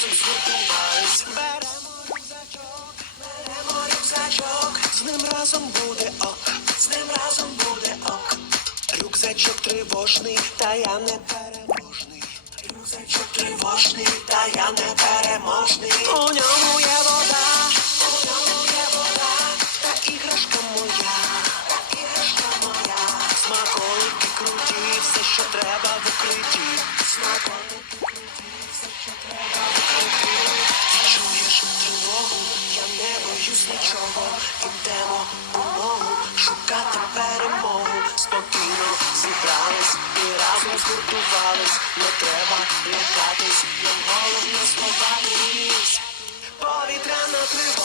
разом згуртувались. Беремо рюкзачок, беремо рюкзачок, з ним разом буде ок, з ним разом буде ок. Рюкзачок тривожний, та я не переможний. Рюкзачок тривожний, та я не переможний. У ньому є вода, у ньому є вода, та іграшка моя, та іграшка моя, смаколики круті, все, що треба в укритті. Смаколики круті, все, що треба. Шукати перемогу. Спокійно зібрались і разом згуртувались. Не треба лякатись, нам головне повітря Повітряна тривога,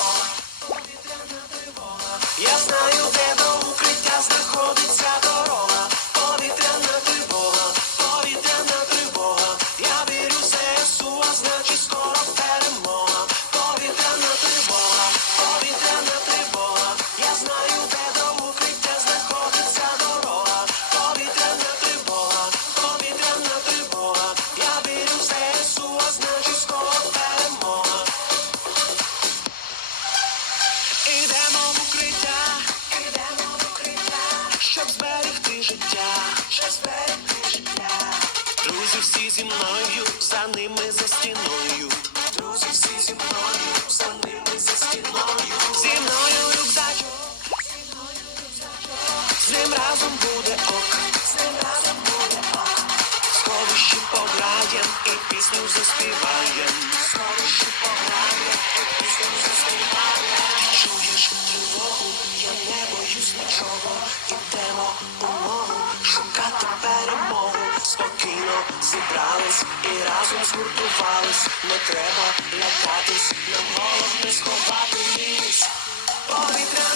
Друзі всі зі мною, за ними за стіною. Друзі всі зі мною, за ними за стіною. Зі мною рюкзачок, зі мною рюкзачок. З ним разом буде ок, з ним разом буде ок. Сховищі пограєм і пісню заспіваєм. Сховищі перемогу. Спокійно зібрались і разом згуртувались. Не треба лякатись, нам головне сховати ніч тривога,